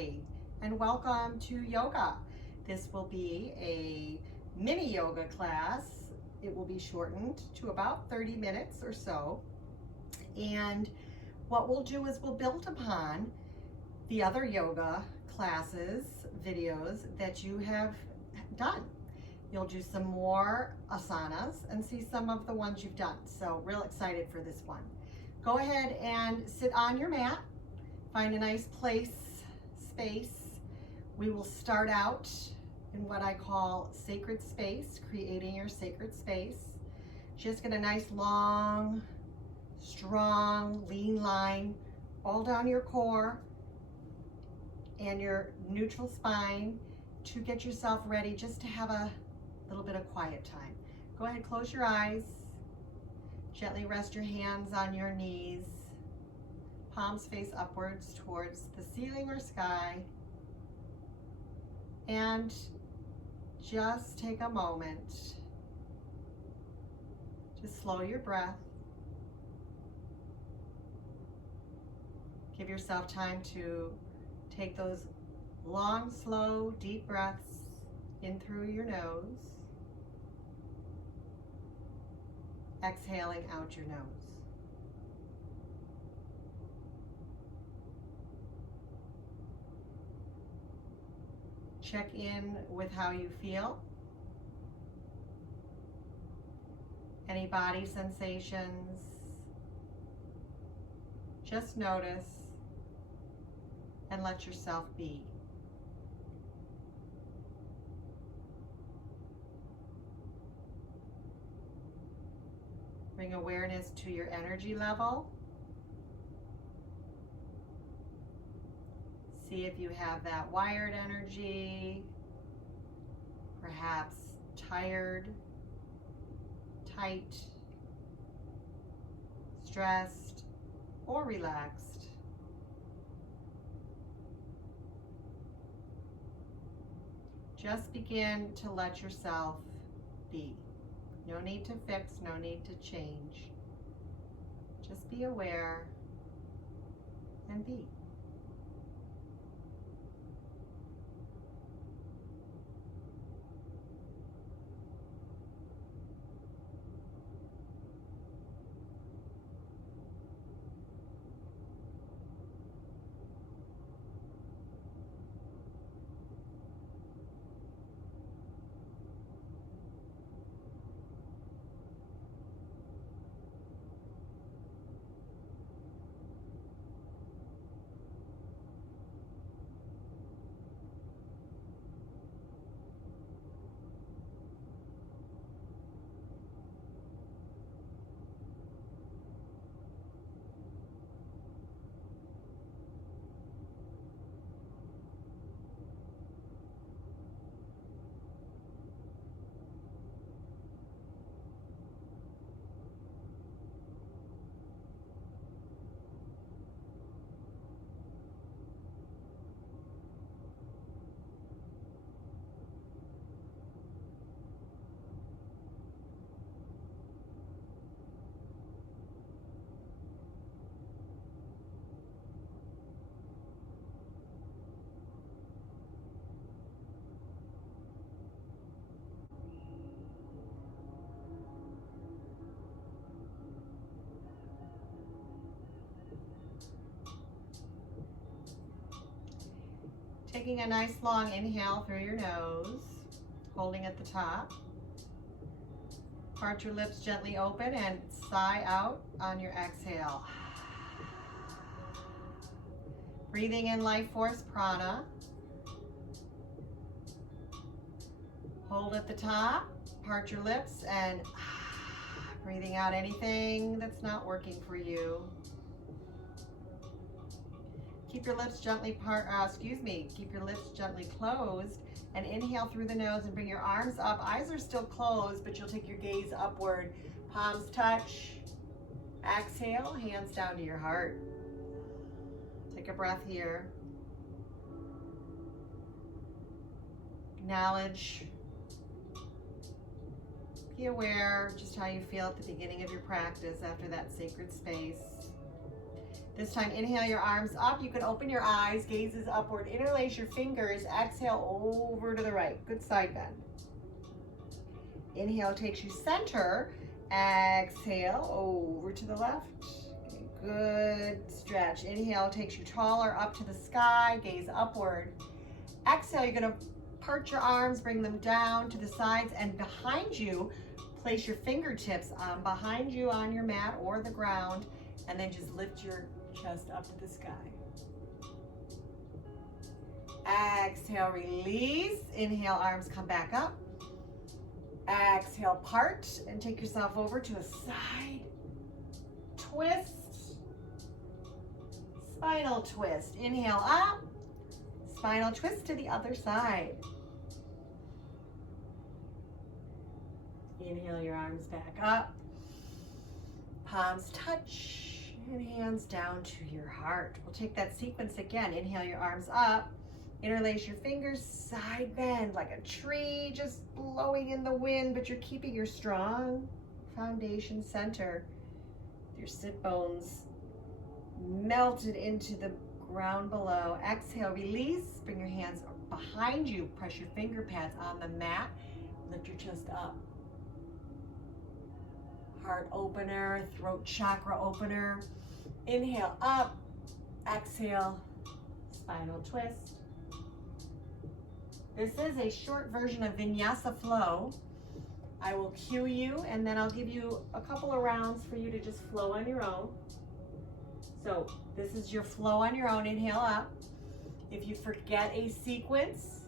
Hi, and welcome to yoga. This will be a mini yoga class. It will be shortened to about 30 minutes or so. And what we'll do is we'll build upon the other yoga classes, videos that you have done. You'll do some more asanas and see some of the ones you've done. So real excited for this one. Go ahead and sit on your mat. Find a nice space. We will start out in what I call sacred space, creating your sacred space. Just get a nice long, strong, lean line all down your core and your neutral spine to get yourself ready just to have a little bit of quiet time. Go ahead, close your eyes. Gently rest your hands on your knees. Palms face upwards towards the ceiling or sky. And just take a moment to slow your breath. Give yourself time to take those long, slow, deep breaths in through your nose. Exhaling out your nose. Check in with how you feel. Any body sensations. Just notice and let yourself be. Bring awareness to your energy level. See if you have that wired energy, perhaps tired, tight, stressed, or relaxed. Just begin to let yourself be. No need to fix, no need to change. Just be aware and be. Taking a nice long inhale through your nose, holding at the top. Part your lips gently open and sigh out on your exhale. Breathing in life force prana. Hold at the top, part your lips, and breathing out anything that's not working for you. Keep your lips gently keep your lips gently closed and inhale through the nose and bring your arms up. Eyes are still closed, but you'll take your gaze upward. Palms touch. Exhale, hands down to your heart. Take a breath here. Acknowledge. Be aware just how you feel at the beginning of your practice after that sacred space. This time, inhale your arms up. You can open your eyes, gazes upward. Interlace your fingers. Exhale over to the right. Good side bend. Inhale takes you center. Exhale over to the left. Okay, good stretch. Inhale takes you taller up to the sky. Gaze upward. Exhale, you're going to part your arms, bring them down to the sides, and behind you, place your fingertips behind you on your mat or the ground, and then just lift your chest up to the sky. Exhale, release. Inhale, arms come back up. Exhale, part, and take yourself over to a side twist. Spinal twist. Inhale up. Spinal twist to the other side. Inhale your arms back up. Palms touch. And hands down to your heart. We'll take that sequence again. Inhale your arms up. Interlace your fingers. Side bend like a tree just blowing in the wind, but you're keeping your strong foundation center. Your sit bones melted into the ground below. Exhale, release. Bring your hands behind you. Press your finger pads on the mat. Lift your chest up. Heart opener, throat chakra opener. Inhale up. Exhale, spinal twist. This is a short version of vinyasa flow. I will cue you, and then I'll give you a couple of rounds for you to just flow on your own. So this is your flow on your own. Inhale up. If you forget a sequence,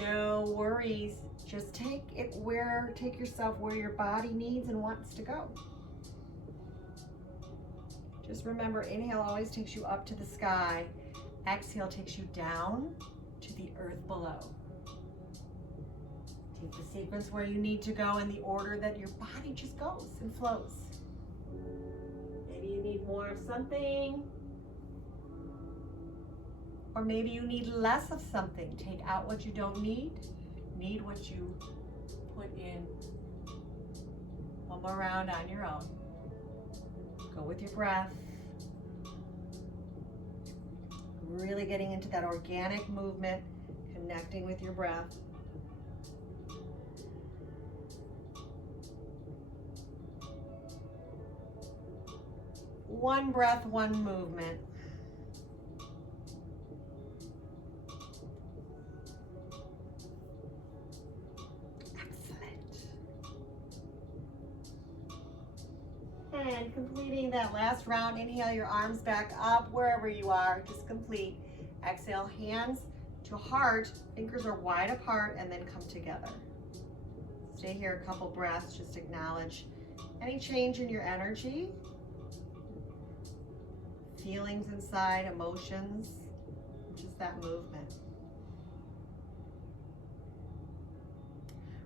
no worries. Just take yourself where your body needs and wants to go. Just remember, inhale always takes you up to the sky. Exhale takes you down to the earth below. Take the sequence where you need to go in the order that your body just goes and flows. Maybe you need more of something, or maybe you need less of something. Take out what you don't need what you put in. One more round on your own. Go with your breath. Really getting into that organic movement, connecting with your breath. One breath, one movement. And completing that last round, inhale your arms back up wherever you are, just complete. Exhale, hands to heart, fingers are wide apart, and then come together. Stay here a couple breaths, just acknowledge any change in your energy, feelings inside, emotions, just that movement.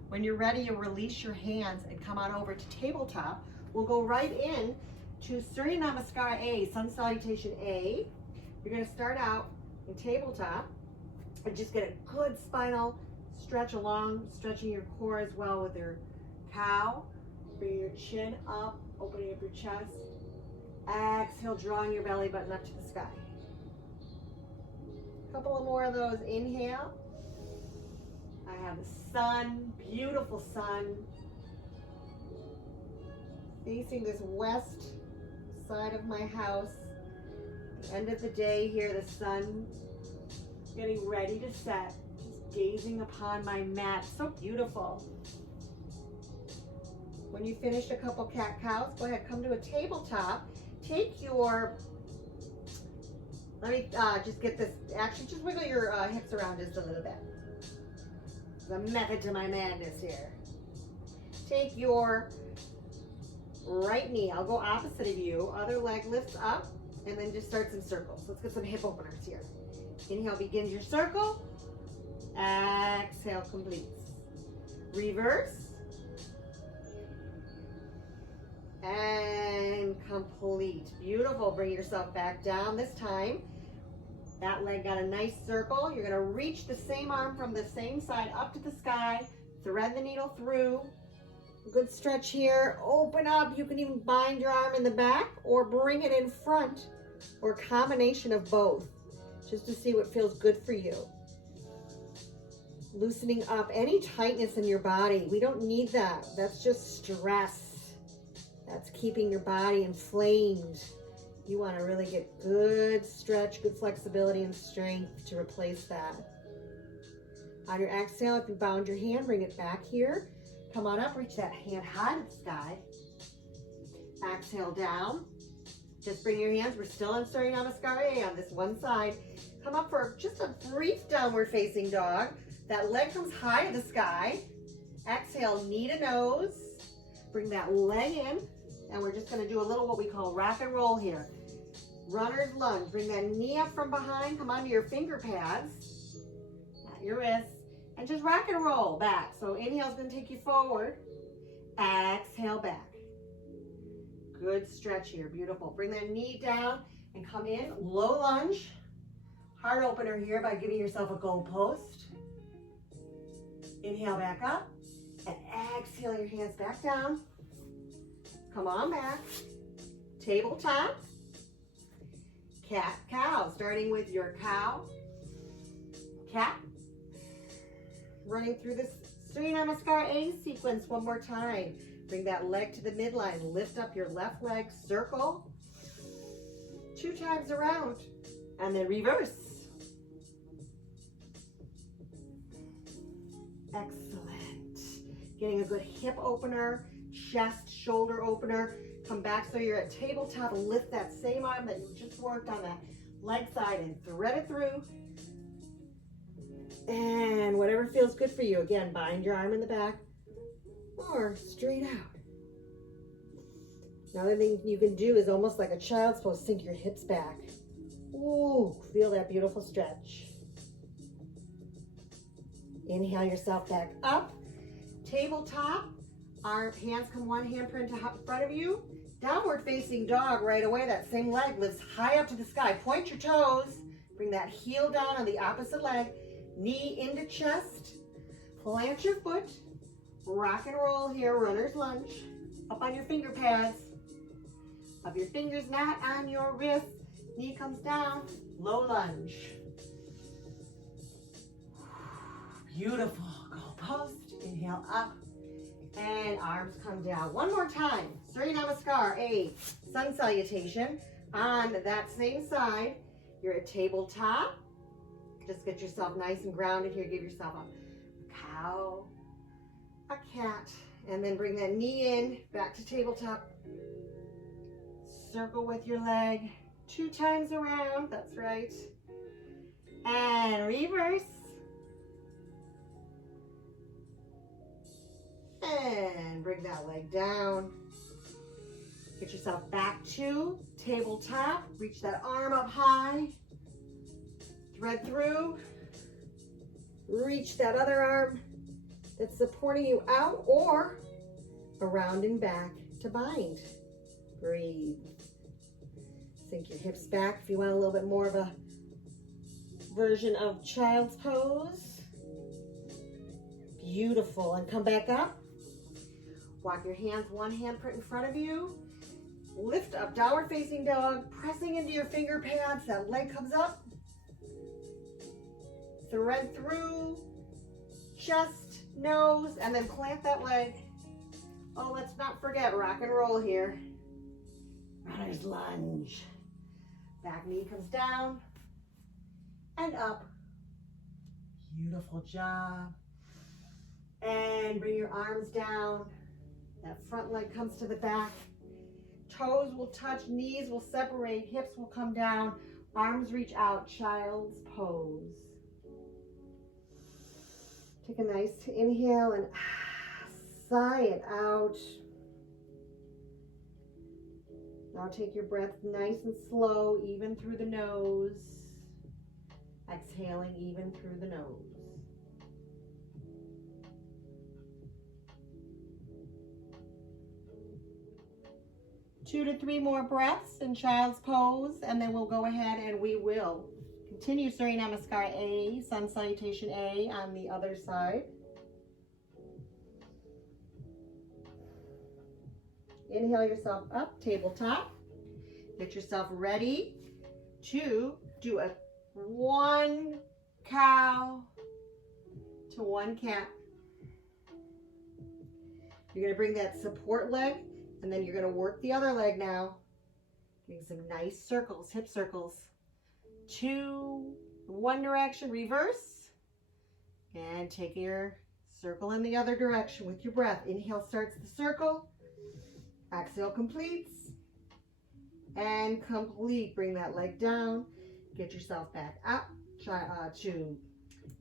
When you're ready, you'll release your hands and come on over to tabletop. We'll go right in to Surya Namaskar A, Sun Salutation A. You're going to start out in tabletop and just get a good spinal stretch along, stretching your core as well with your cow. Bring your chin up, opening up your chest. Exhale, drawing your belly button up to the sky. A couple of more of those. Inhale. I have the sun, beautiful sun, facing this west side of my house. The end of the day here, the sun getting ready to set. Just gazing upon my mat, so beautiful. When you finish a couple cat-cows, go ahead, come to a tabletop. Take your, let me just get this, actually just wiggle your hips around just a little bit. There's a method to my madness here. Take your right knee, I'll go opposite of you, other leg lifts up, and then just start some circles. Let's get some hip openers here. Inhale begins your circle, exhale completes. Reverse, and complete. Beautiful. Bring yourself back down. This time, that leg got a nice circle. You're gonna reach the same arm from the same side up to the sky, thread the needle through. Good stretch here. Open up. You can even bind your arm in the back or bring it in front or combination of both, just to see what feels good for you. Loosening up any tightness in your body. We don't need that. That's just stress. That's keeping your body inflamed. You want to really get good stretch, good flexibility and strength to replace that. On your exhale, if you bound your hand, bring it back here. Come on up, reach that hand high to the sky. Exhale down. Just bring your hands, we're still in starting namaskar A on this one side. Come up for just a brief downward facing dog. That leg comes high to the sky. Exhale, knee to nose. Bring that leg in. And we're just gonna do a little what we call rock and roll here. Runner's lunge. Bring that knee up from behind. Come onto your finger pads, not your wrists. And just rock and roll back. So inhale is gonna take you forward. Exhale back. Good stretch here, beautiful. Bring that knee down and come in, low lunge. Heart opener here by giving yourself a goal post. Inhale back up and exhale your hands back down. Come on back. Tabletop. Cat, cow, starting with your cow. Cat. Running through this Surya Namaskar A sequence one more time. Bring that leg to the midline. Lift up your left leg, circle. 2 times around. And then reverse. Excellent. Getting a good hip opener, chest, shoulder opener. Come back so you're at tabletop and lift that same arm that you just worked on that leg side and thread it through. And whatever feels good for you. Again, bind your arm in the back or straight out. Another thing you can do is almost like a child's pose, sink your hips back. Ooh, feel that beautiful stretch. Inhale yourself back up. Tabletop. Our hands come one handprint to in front of you. Downward facing dog right away. That same leg lifts high up to the sky. Point your toes. Bring that heel down on the opposite leg. Knee into chest. Plant your foot. Rock and roll here. Runner's lunge. Up on your finger pads. Of your fingers not on your wrist. Knee comes down. Low lunge. Beautiful. Go post. Inhale up. And arms come down. One more time. Surya Namaskar, a sun salutation. On that same side, you're at tabletop. Just get yourself nice and grounded here. Give yourself a cow, a cat, and then bring that knee in, back to tabletop. Circle with your leg 2 times around. That's right. And reverse. And bring that leg down. Get yourself back to tabletop. Reach that arm up high. Thread through. Reach that other arm that's supporting you out or around and back to bind. Breathe. Sink your hips back if you want a little bit more of a version of child's pose. Beautiful. And come back up. Walk your hands, one handprint in front of you. Lift up, downward facing dog, pressing into your finger pads. That leg comes up. Thread through, chest, nose, and then plant that leg. Oh, let's not forget rock and roll here. Runner's lunge. Back knee comes down and up. Beautiful job. And bring your arms down. That front leg comes to the back. Toes will touch, knees will separate, hips will come down, arms reach out, child's pose. Take a nice inhale and sigh it out. Now take your breath nice and slow, even through the nose. Exhaling even through the nose. Two to 3 more breaths in child's pose, and then we'll go ahead and we will continue Surya Namaskar A, sun salutation A on the other side. Inhale yourself up, tabletop. Get yourself ready to do a 1 cow to 1 cat. You're going to bring that support leg, and then you're going to work the other leg now. Getting some nice circles, hip circles. 2, 1 direction, reverse. And take your circle in the other direction with your breath. Inhale starts the circle. Exhale completes. And complete. Bring that leg down. Get yourself back up to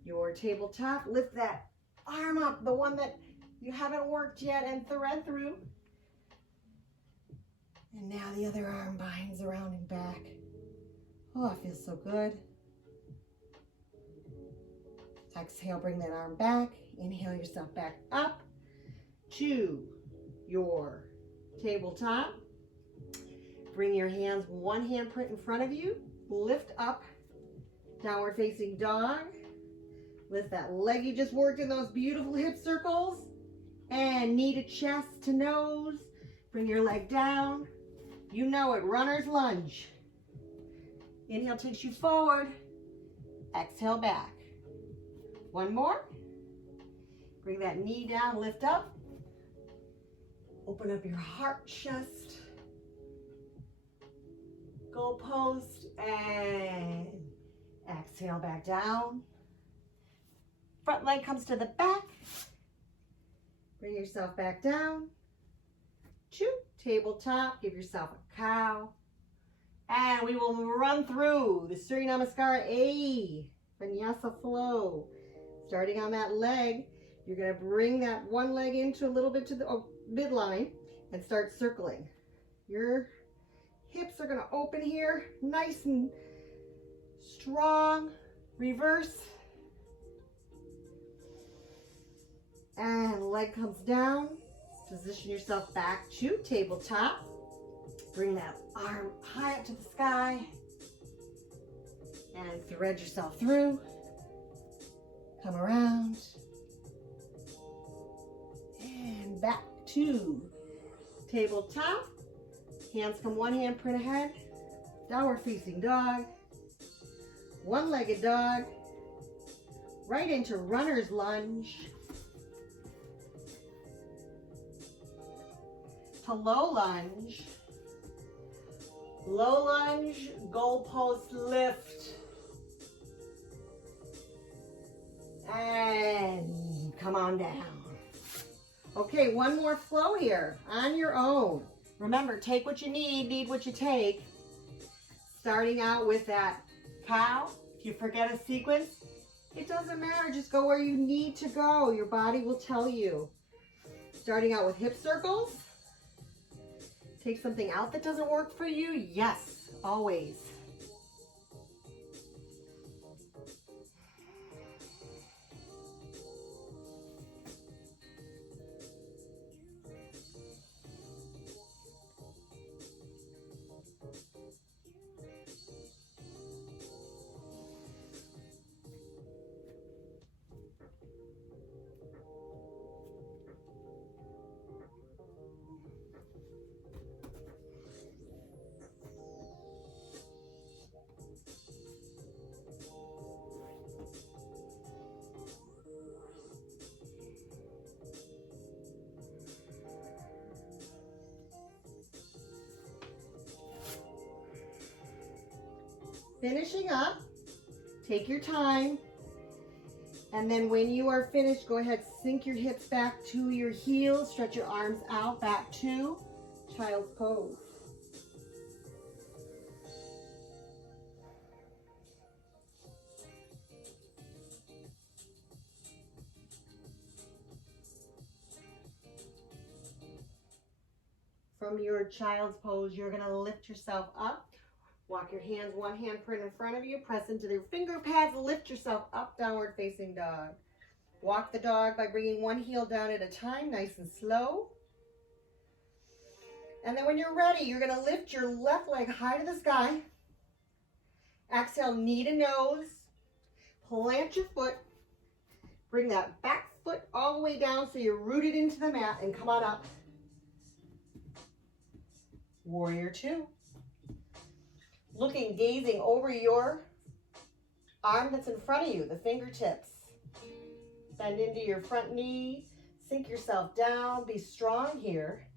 your tabletop. Lift that arm up, the one that you haven't worked yet, and thread through. And now the other arm binds around and back. Oh, it feels so good. Exhale, bring that arm back. Inhale yourself back up to your tabletop. Bring your hands, one handprint in front of you. Lift up, downward facing dog. Lift that leg you just worked in those beautiful hip circles. And knee to chest to nose. Bring your leg down. You know it, runner's lunge. Inhale takes you forward. Exhale back. One more. Bring that knee down, lift up. Open up your heart chest. Goalpost and exhale back down. Front leg comes to the back. Bring yourself back down. 2, tabletop, give yourself a cow. And we will run through the Surya Namaskara A, Vinyasa flow. Starting on that leg, you're going to bring that one leg into a little bit to the midline and start circling. Your hips are going to open here, nice and strong. Reverse. And leg comes down. Position yourself back to tabletop. Bring that arm high up to the sky. And thread yourself through. Come around. And back to tabletop. Hands come one handprint ahead. Downward facing dog. One-legged dog. Right into runner's lunge. To low lunge. Low lunge, goalpost lift. And come on down. Okay, one more flow here on your own. Remember, take what you need what you take. Starting out with that cow. If you forget a sequence, it doesn't matter. Just go where you need to go. Your body will tell you. Starting out with hip circles. Take something out that doesn't work for you? Yes, always. Finishing up, take your time, and then when you are finished, go ahead, sink your hips back to your heels, stretch your arms out, back to child's pose. From your child's pose, you're going to lift yourself up. Walk your hands, one handprint in front of you, press into their finger pads, lift yourself up, downward facing dog. Walk the dog by bringing one heel down at a time, nice and slow. And then when you're ready, you're gonna lift your left leg high to the sky. Exhale, knee to nose. Plant your foot. Bring that back foot all the way down so you're rooted into the mat and come on up. Warrior 2. Looking, gazing over your arm that's in front of you, the fingertips. Bend into your front knee, sink yourself down, be strong here.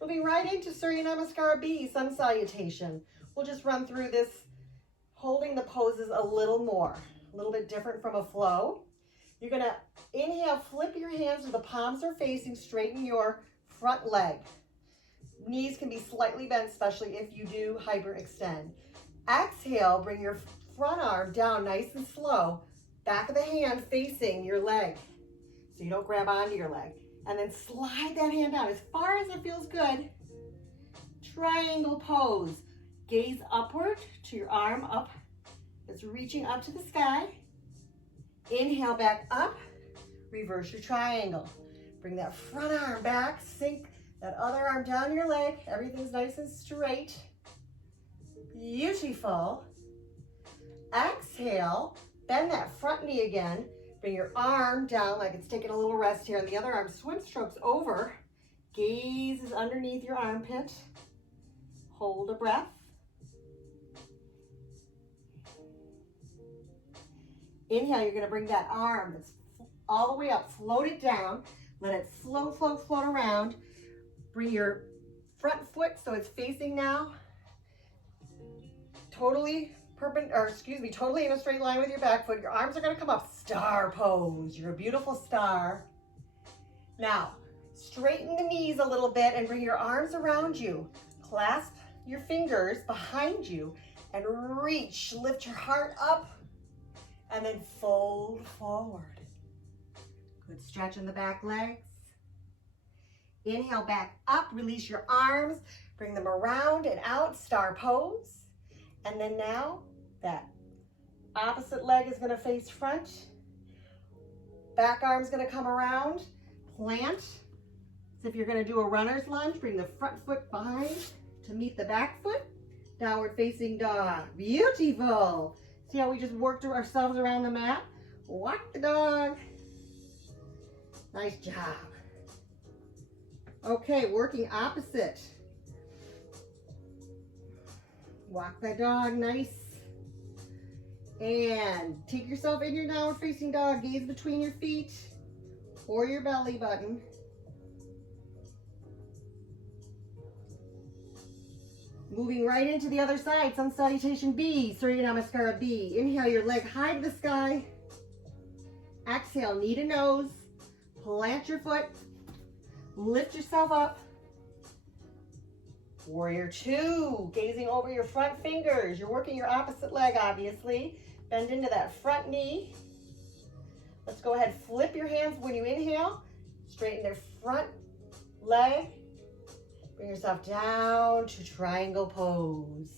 Moving right into Surya Namaskara B, Sun Salutation. We'll just run through this, holding the poses a little more, a little bit different from a flow. You're gonna inhale, flip your hands so the palms are facing, straighten your front leg. Knees can be slightly bent, especially if you do hyperextend. Exhale, bring your front arm down nice and slow, back of the hand facing your leg, so you don't grab onto your leg. And then slide that hand down as far as it feels good. Triangle pose. Gaze upward to your arm up. It's reaching up to the sky. Inhale back up. Reverse your triangle. Bring that front arm back. Sink that other arm down your leg. Everything's nice and straight. Beautiful. Exhale. Bend that front knee again. Bring your arm down like it's taking a little rest here, and the other arm swim strokes over. Gaze is underneath your armpit. Hold a breath. Inhale, you're gonna bring that arm that's all the way up, float it down, let it float, float, float around. Bring your front foot so it's facing now, totally in a straight line with your back foot. Your arms are gonna come up, star pose. You're a beautiful star. Now, straighten the knees a little bit and bring your arms around you. Clasp your fingers behind you and reach, lift your heart up and then fold forward. Good stretch in the back legs. Inhale back up, release your arms, bring them around and out, star pose. And then now, that opposite leg is gonna face front. Back arm's gonna come around, plant. So if you're gonna do a runner's lunge, bring the front foot behind to meet the back foot. Downward facing dog, beautiful. See how we just worked ourselves around the mat? Walk the dog. Nice job. Okay, working opposite. Walk that dog, nice. And take yourself in your downward facing dog. Gaze between your feet or your belly button. Moving right into the other side, Sun Salutation B, Surya Namaskara B. Inhale, your leg high to the sky. Exhale, knee to nose. Plant your foot. Lift yourself up. Warrior two, gazing over your front fingers. You're working your opposite leg, obviously. Bend into that front knee. Let's go ahead, flip your hands when you inhale. Straighten their front leg. Bring yourself down to triangle pose.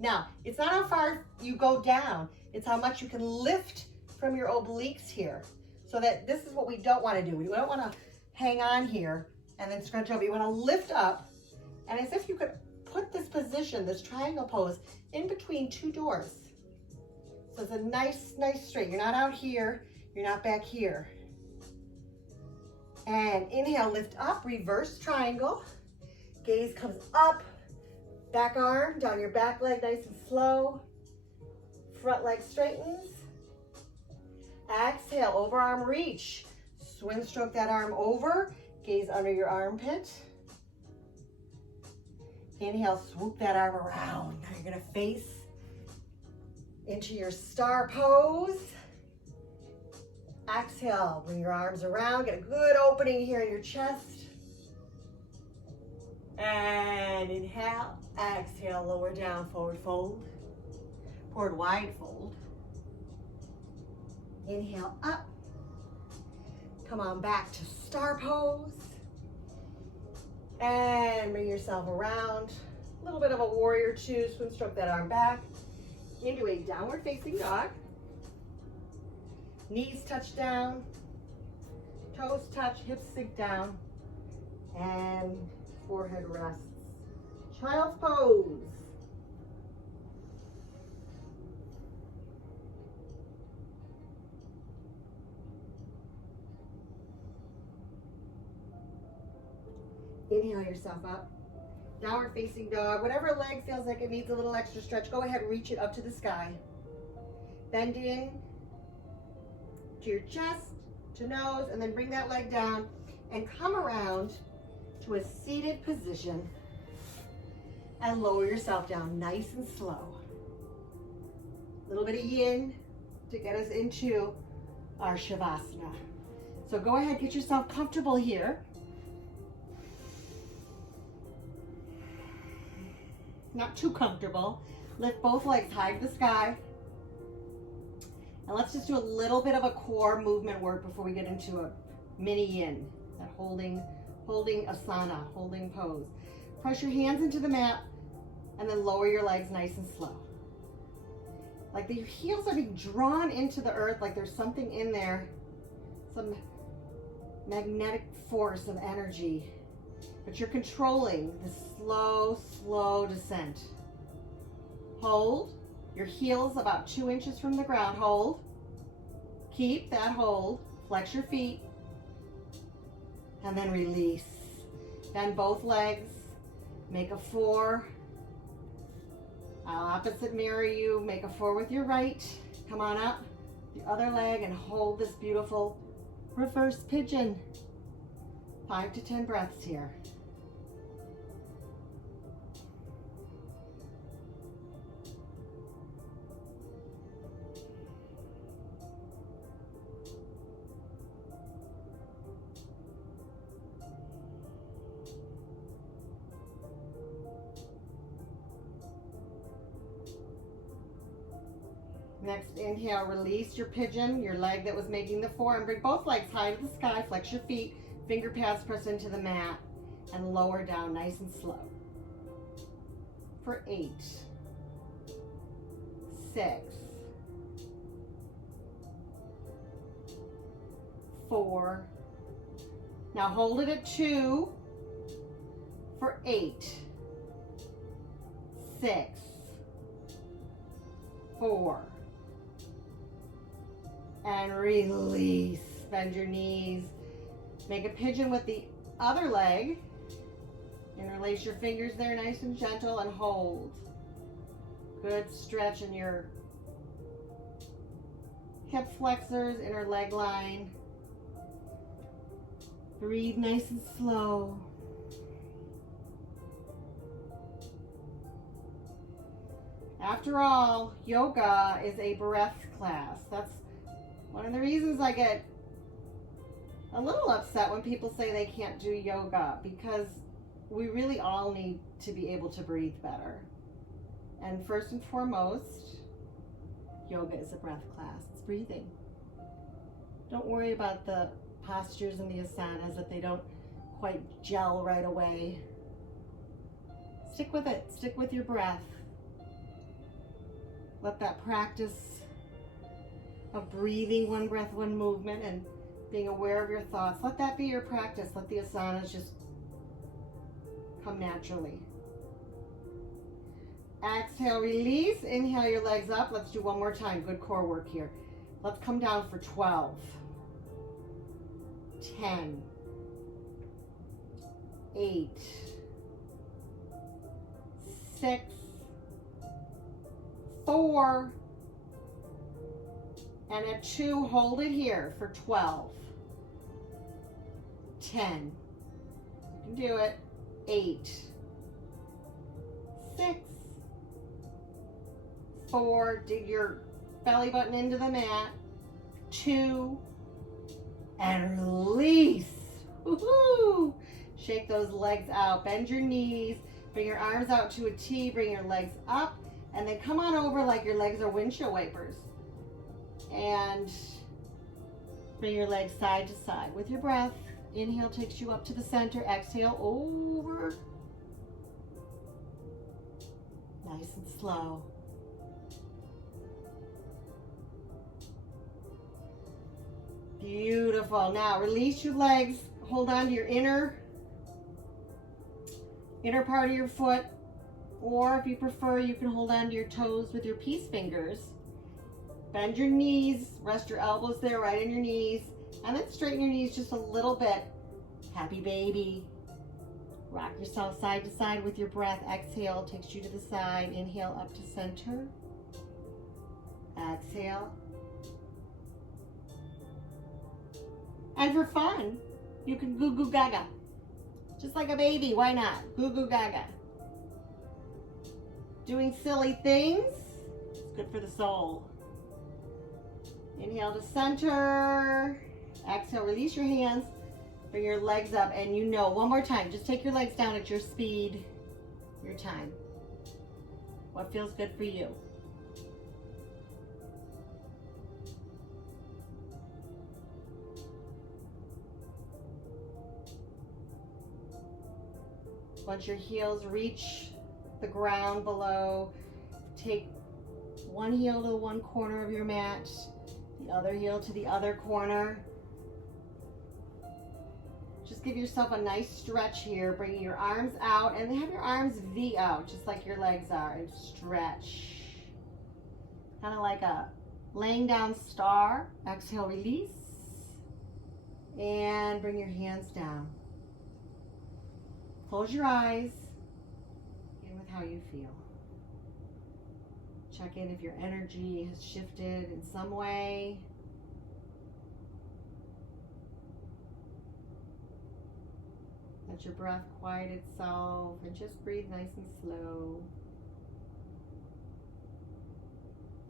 Now, it's not how far you go down, it's how much you can lift from your obliques here. So that this is what we don't want to do. We don't want to hang on here and then scrunch over. You want to lift up, and as if you could put this position, this triangle pose, in between two doors. So it's a nice straight. You're not out here, you're not back here. And inhale, lift up, reverse triangle. Gaze comes up, back arm, down your back leg, nice and slow. Front leg straightens. Exhale, overarm reach. Swim stroke that arm over. Gaze under your armpit. Inhale, swoop that arm around. Now you're gonna face into your star pose. Exhale, bring your arms around. Get a good opening here in your chest. And inhale, exhale, lower down, forward fold. Forward wide fold. Inhale up. Come on back to star pose. And bring yourself around. A little bit of a warrior two. Swim stroke that arm back into a downward facing dog. Knees touch down. Toes touch, hips sink down. And forehead rests. Child's pose. Inhale yourself up. downward facing dog. Whatever leg feels like it needs a little extra stretch, go ahead and reach it up to the sky. Bend in to your chest, to nose, and then bring that leg down and come around to a seated position and lower yourself down nice and slow. A little bit of yin to get us into our Shavasana. So go ahead, get yourself comfortable here. Not too comfortable. Lift both legs high to the sky. And let's just do a little bit of a core movement work before we get into a mini yin, that holding asana, holding pose. Press your hands into the mat and then lower your legs nice and slow. Like your heels are being drawn into the earth, like there's something in there, some magnetic force of energy. But you're controlling the slow, slow descent. Hold. Your heels about 2 inches from the ground. Hold. Keep that hold. Flex your feet. And then release. Bend both legs. Make a 4. I'll opposite mirror you. Make a 4 with your right. Come on up. The other leg and hold this beautiful reverse pigeon. 5 to 10 breaths here. Next inhale, release your pigeon, your leg that was making the 4, and bring both legs high to the sky. Flex your feet, finger pads press into the mat, and lower down nice and slow. For 8, 6, 4. Now hold it at 2 for 8, 6, 4. And release. Bend your knees. Make a pigeon with the other leg. Interlace your fingers there nice and gentle and hold. Good stretch in your hip flexors, inner leg line. Breathe nice and slow. After all, yoga is a breath class. That's one of the reasons I get a little upset when people say they can't do yoga, because we really all need to be able to breathe better. And first and foremost, yoga is a breath class. It's breathing. Don't worry about the postures and the asanas if they don't quite gel right away. Stick with it. Stick with your breath. Let that practice of breathing, one breath, one movement, and being aware of your thoughts, let that be your practice. Let the asanas just come naturally. Exhale, release. Inhale your legs up. Let's do one more time. Good core work here. Let's come down for 12, 10, 8, 6, 4, and at 2, hold it here for 12, 10, you can do it, 8, 6, 4, dig your belly button into the mat, 2, and release. Woohoo! Shake those legs out, bend your knees, bring your arms out to a T, bring your legs up, and then come on over like your legs are windshield wipers. And bring your legs side to side with your breath. Inhale takes you up to the center. Exhale over. Nice and slow. Beautiful. Now release your legs. Hold on to your inner part of your foot. Or if you prefer, you can hold on to your toes with your peace fingers. Bend your knees, rest your elbows there right in your knees, and then straighten your knees just a little bit. Happy baby. Rock yourself side to side with your breath. Exhale takes you to the side. Inhale up to center. Exhale. And for fun, you can goo goo gaga. Just like a baby, why not? Goo goo gaga. Doing silly things, it's good for the soul. Inhale to center. Exhale, release your hands. Bring your legs up, and you know, one more time, just take your legs down at your speed, your time. What feels good for you? Once your heels reach the ground below, take one heel to one corner of your mat, the other heel to the other corner. Just give yourself a nice stretch here, bringing your arms out, and have your arms V out, just like your legs are, and stretch. Kind of like a laying down star. Exhale, release, and bring your hands down. Close your eyes, and with how you feel. Check in if your energy has shifted in some way. Let your breath quiet itself and just breathe nice and slow.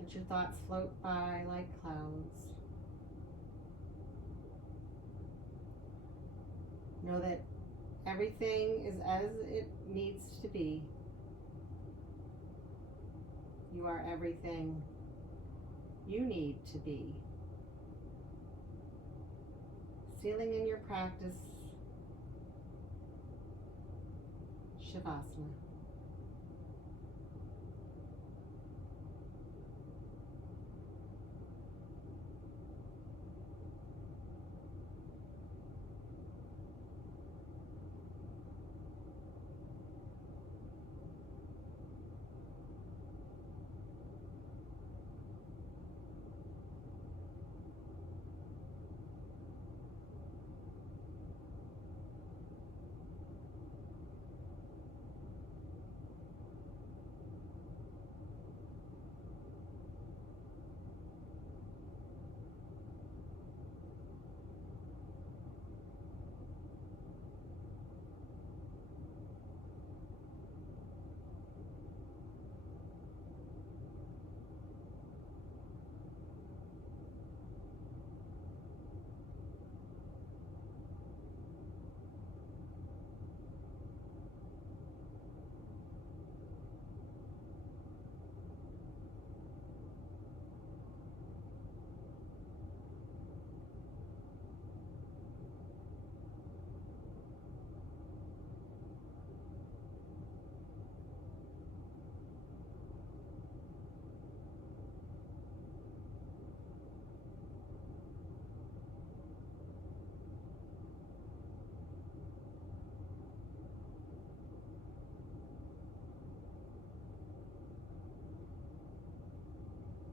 Let your thoughts float by like clouds. Know that everything is as it needs to be. You are everything you need to be. Sealing in your practice, Shavasana.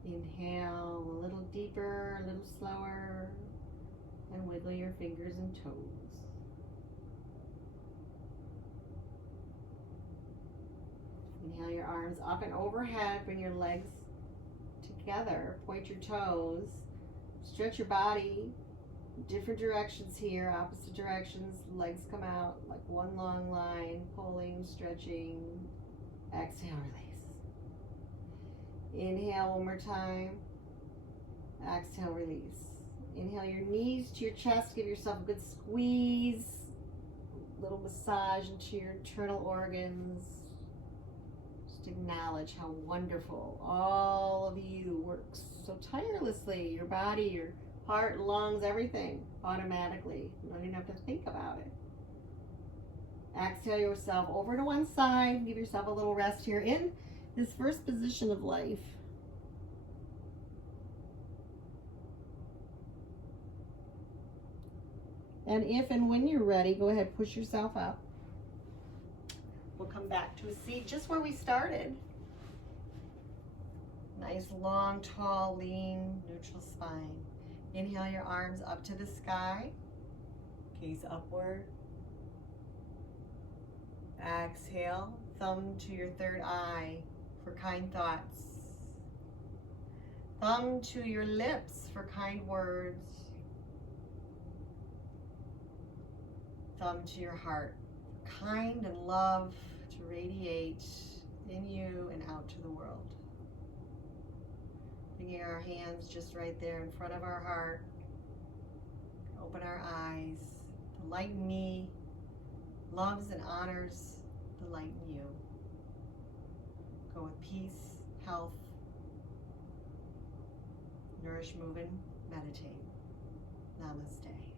Inhale a little deeper, a little slower, and wiggle your fingers and toes. Inhale your arms up and overhead, bring your legs together, point your toes, stretch your body, different directions here, opposite directions, legs come out like one long line, pulling, stretching, exhale, release. Inhale one more time. Exhale, release. Inhale your knees to your chest. Give yourself a good squeeze. Little massage into your internal organs. Just acknowledge how wonderful all of you works so tirelessly. Your body, your heart, lungs, everything automatically. You don't even have to think about it. Exhale yourself over to one side. Give yourself a little rest here in this first position of life. And if and when you're ready, go ahead, push yourself up. We'll come back to a seat just where we started. Nice, long, tall, lean, neutral spine. Inhale your arms up to the sky. Gaze upward. Exhale, thumb to your third eye for kind thoughts. Thumb to your lips for kind words. Thumb to your heart. Kind and love to radiate in you and out to the world. Bringing our hands just right there in front of our heart. Open our eyes. The light in me loves and honors the light in you. Go with peace, health, nourish, move, and meditate. Namaste.